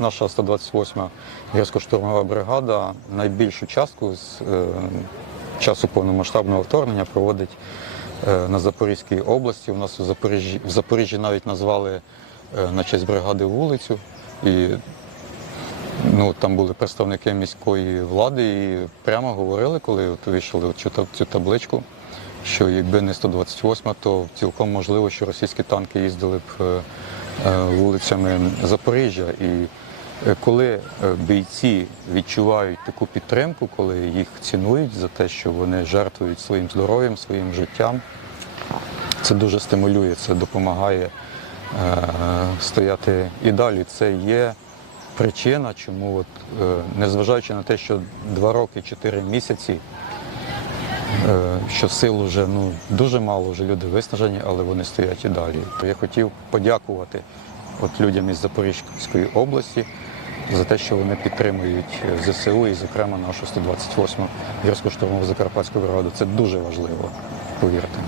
Наша 128-ма гірсько-штурмова бригада найбільшу частку з е, часу повномасштабного вторгнення проводить е, на Запорізькій області. У нас у Запоріжжі, в Запоріжжі навіть назвали е, на честь бригади вулицю. І ну, там були представники міської влади і прямо говорили, коли от вийшли цю, цю табличку, що якби не 128, то цілком можливо, що російські танки їздили б е, е, вулицями Запоріжжя. І коли е, бійці відчувають таку підтримку, коли їх цінують за те, що вони жертвують своїм здоров'ям, своїм життям, це дуже стимулює, це допомагає е, стояти і далі. Це є причина, чому, от, е, незважаючи на те, що два роки, чотири місяці, е, що сил вже ну, дуже мало, вже люди виснажені, але вони стоять і далі. Я хотів подякувати от людям із Запорізької області за те, що вони підтримують е, ЗСУ і, зокрема, нашу 128-му гірсько-штурмову Закарпатську бригаду. Це дуже важливо, повірте.